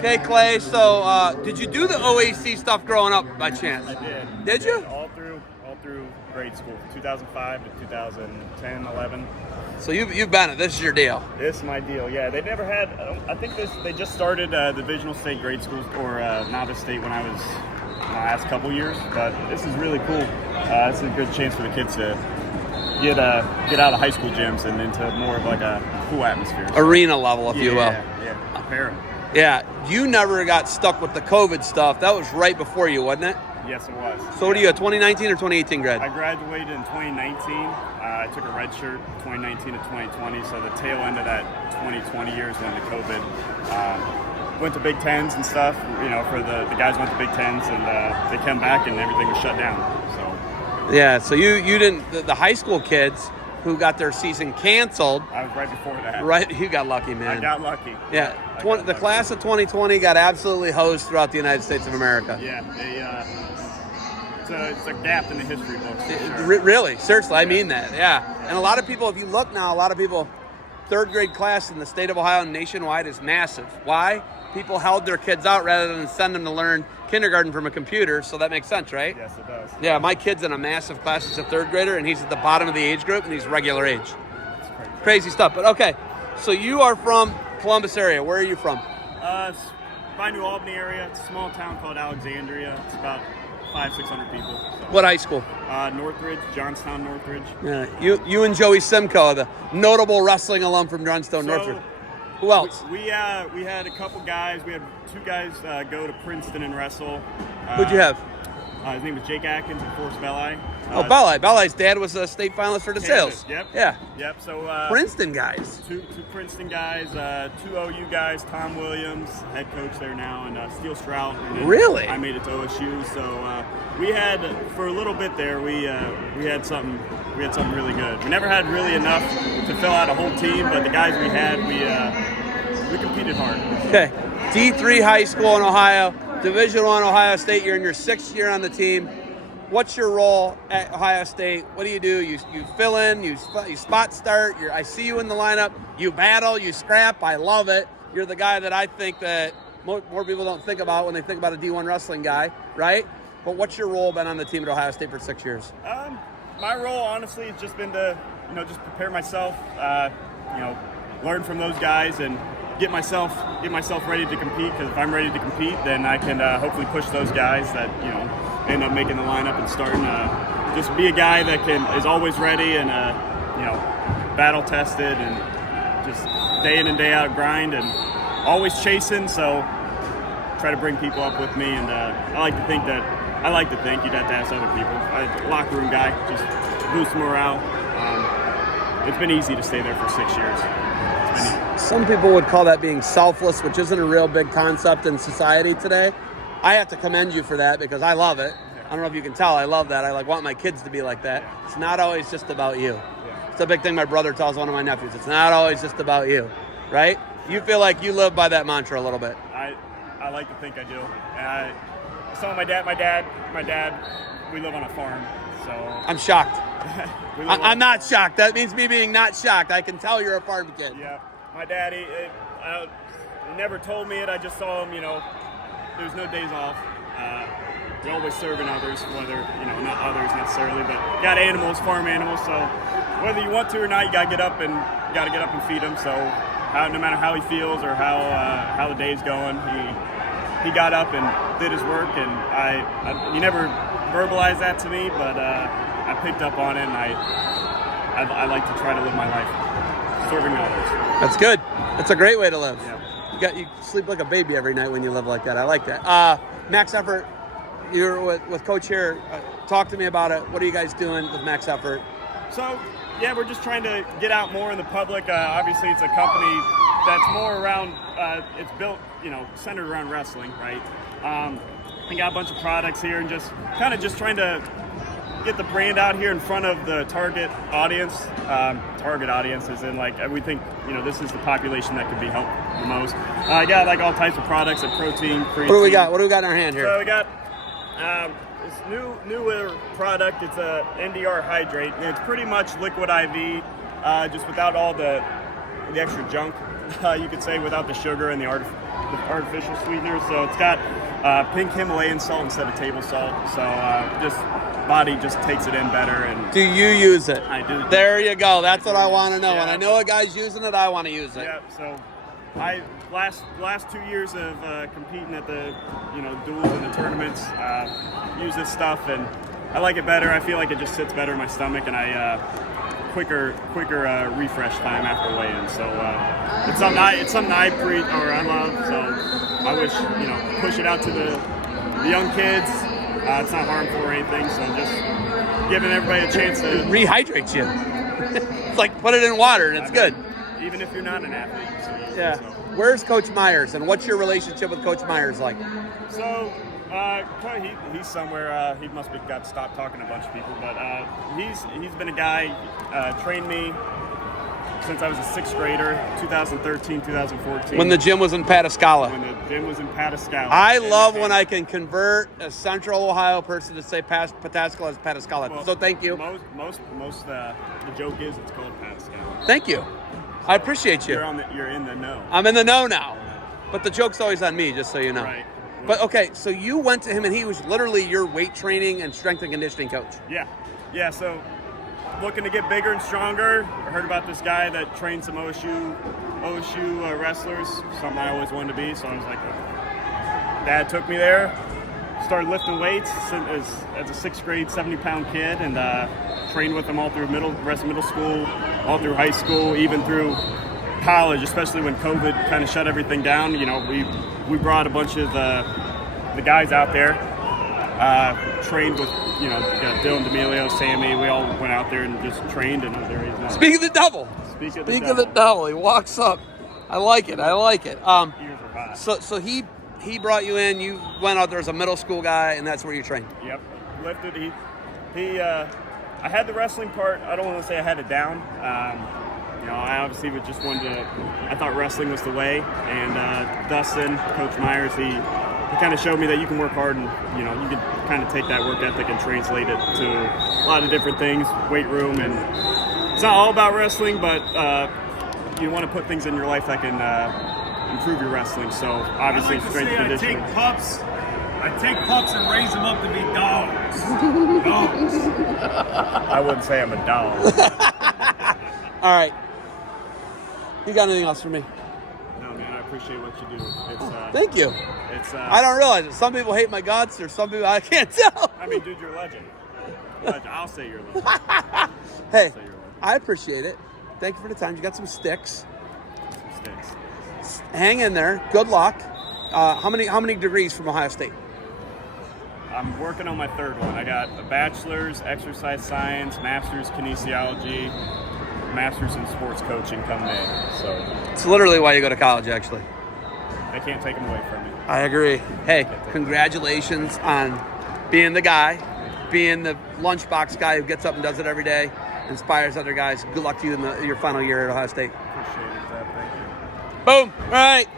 Okay, Klay. So, did you do the OAC stuff growing up by chance? I did. Did you? All through grade school, 2005 to 2010, 11. So you've been it. This is your deal. This is my deal. Yeah, they never had. I think they just started Divisional state grade schools or novice state when I was my last couple years. But this is really cool. It's a good chance for the kids to get out of high school gyms and into more of like a cool atmosphere. Arena level, if you will. Yeah, prepare 'em. Yeah, you never got stuck with the COVID stuff. That was right before you, wasn't it? Yes, it was. So what are you, a 2019 or 2018 grad? I graduated in 2019. I took a red shirt 2019 to 2020, so the tail end of that 2020 year is when the COVID. Went to Big Tens and stuff, for the guys went to Big Tens, and they came back and everything was shut down. So yeah, so you didn't, the high school kids who got their season canceled. I was right before that. Right, you got lucky, man. I got lucky. Yeah, the class of 2020 got absolutely hosed throughout the United States of America. Yeah, it's a gap in the history books. Sure. Really, seriously, I mean that. Yeah, and a lot of people, if you look now, third grade class in the state of Ohio and nationwide is massive. Why? People held their kids out rather than send them to learn kindergarten from a computer, so that makes sense, right? Yes, it does. Yeah, my kid's in a massive class. He's a third grader, and he's at the bottom of the age group, and he's regular age. That's crazy stuff. But okay, so you are from Columbus area. Where are you from? By New Albany area. It's a small town called Alexandria. It's about 500-600 people. So. What high school? Northridge, Johnstown, Northridge. Yeah, you and Joey Simcoe, the notable wrestling alum from Johnstown, Northridge. Who else? We had a couple guys. We had two guys go to Princeton and wrestle. Who'd you have? His name was Jake Atkins and Forrest Belli. Belli's dad was a state finalist for DeSales. Yep. Yeah. Yep. So Princeton guys. Two Princeton guys, two OU guys. Tom Williams, head coach there now, and Steele Strout. And really? I made it to OSU. So we had for a little bit there. We had something. We had something really good. We never had really enough to fill out a whole team, but the guys we had, we competed hard. Okay. D3 high school in Ohio, Divisional in Ohio State. You're in your 6th year on the team. What's your role at Ohio State? What do? You fill in, you spot start. I see you in the lineup. You battle, you scrap. I love it. You're the guy that I think that more people don't think about when they think about a D1 wrestling guy, right? But what's your role been on the team at Ohio State for 6 years? My role, honestly, has just been to, just prepare myself, learn from those guys and get myself ready to compete. Because if I'm ready to compete, then I can hopefully push those guys that end up making the lineup and starting. Just be a guy that is always ready and battle tested and just day in and day out grind and always chasing. So try to bring people up with me, and I like to think you'd have to ask other people. I'm a locker room guy, just boost morale. It's been easy to stay there for 6 years. Some people would call that being selfless, which isn't a real big concept in society today. I have to commend you for that because I love it. I don't know if you can tell, I love that. I want my kids to be like that. It's not always just about you. It's a big thing my brother tells one of my nephews. It's not always just about you, right? You feel like you live by that mantra a little bit. I like to think I do. And I saw my dad, we live on a farm, so. I'm shocked. I'm not shocked. That means me being not shocked. I can tell you're a farm kid. Yeah. My dad, he never told me it. I just saw him, there's no days off. You're always serving others, whether, not others necessarily, but you got animals, farm animals, so whether you want to or not, you gotta get up and feed them. So no matter how he feels or how the day's going, he got up and did his work, and he never verbalized that to me, but I picked up on it, and I like to try to live my life serving others. That's good. That's a great way to live. Yeah. You sleep like a baby every night when you live like that. I like that. Max Effort, you're with Coach here. Talk to me about it. What are you guys doing with Max Effort? So, yeah, we're just trying to get out more in the public. Obviously, it's a company that's more around, it's built, centered around wrestling, right? We got a bunch of products here and just trying to get the brand out here in front of the target audience. Target audience is in we think, this is the population that could be helped the most. I got all types of products and protein, creatine. What do we got? What do we got in our hand here? So we got this newer product. It's a NDR Hydrate. And it's pretty much liquid IV, just without all the extra junk, you could say, without the sugar and the artificial sweeteners. So it's got pink Himalayan salt instead of table salt. So just body just takes it in better. And do you use it? I do. There you go. That's what I want to know. Yeah. When I know a guy's using it, I want to use it. Yeah. So I last 2 years of competing at the duels and the tournaments, use this stuff, and I like it better. I feel like it just sits better in my stomach, and I quicker refresh time after weigh-in. So it's something I love. So I wish push it out to the young kids. It's not harmful or anything. So just giving everybody a chance to rehydrates you. It's like put it in water and it's good. Even if you're not an athlete, you can use yeah. it. So. Where's Coach Myers, and what's your relationship with Coach Myers like? So he's somewhere. He must have got stopped talking to a bunch of people, but he's been a guy trained me since I was a sixth grader, 2013, 2014. When the gym was in Pataskala. When the gym was in Pataskala. I love when I can convert a Central Ohio person to say Pataskala as Pataskala. Well, so thank you. Most the joke is it's called Pataskala. Thank you. I appreciate you. You're in the know. I'm in the know now. But the joke's always on me, just so you know. Right. But okay, so you went to him and he was literally your weight training and strength and conditioning coach. Yeah. So looking to get bigger and stronger. I heard about this guy that trained some OSU wrestlers, something I always wanted to be. So I was like, Dad took me there. Started lifting weights as a sixth grade 70-pound kid, and trained with him all through rest of middle school, all through high school, even through college, especially when COVID kind of shut everything down. We brought a bunch of the guys out there, trained with Dylan D'Amelio, Sammy. We all went out there and just trained, and there he is now. Speak of the devil. Speak of the devil. He walks up. I like it. Ears are hot. So he brought you in. You went out there as a middle school guy, and that's where you trained. Yep, lifted. I had the wrestling part. I don't want to say I had it down. I obviously just wanted to. I thought wrestling was the way, and Dustin, Coach Myers, he kind of showed me that you can work hard, and you can kind of take that work ethic and translate it to a lot of different things, weight room, and it's not all about wrestling, but you want to put things in your life that can improve your wrestling. So obviously, strength and conditioning. I take pups and raise them up to be dogs. Dogs. I wouldn't say I'm a dog. All right. You got anything else for me? No, man. I appreciate what you do. Thank you. I don't realize it. Some people hate my guts, or some people I can't tell. I mean, dude, you're a legend. I'll say you're a legend. Hey, I appreciate it. Thank you for the time. You got some sticks. Hang in there. Good luck. How many degrees from Ohio State? I'm working on my third one. I got a bachelor's exercise science, master's kinesiology, master's in sports coaching come May. So it's literally why you go to college, actually. I can't take them away from me. I agree. Hey, congratulations on being the guy, being the lunchbox guy who gets up and does it every day, inspires other guys. Good luck to you in your final year at Ohio State. Appreciate it, Zach. Thank you. Boom. All right.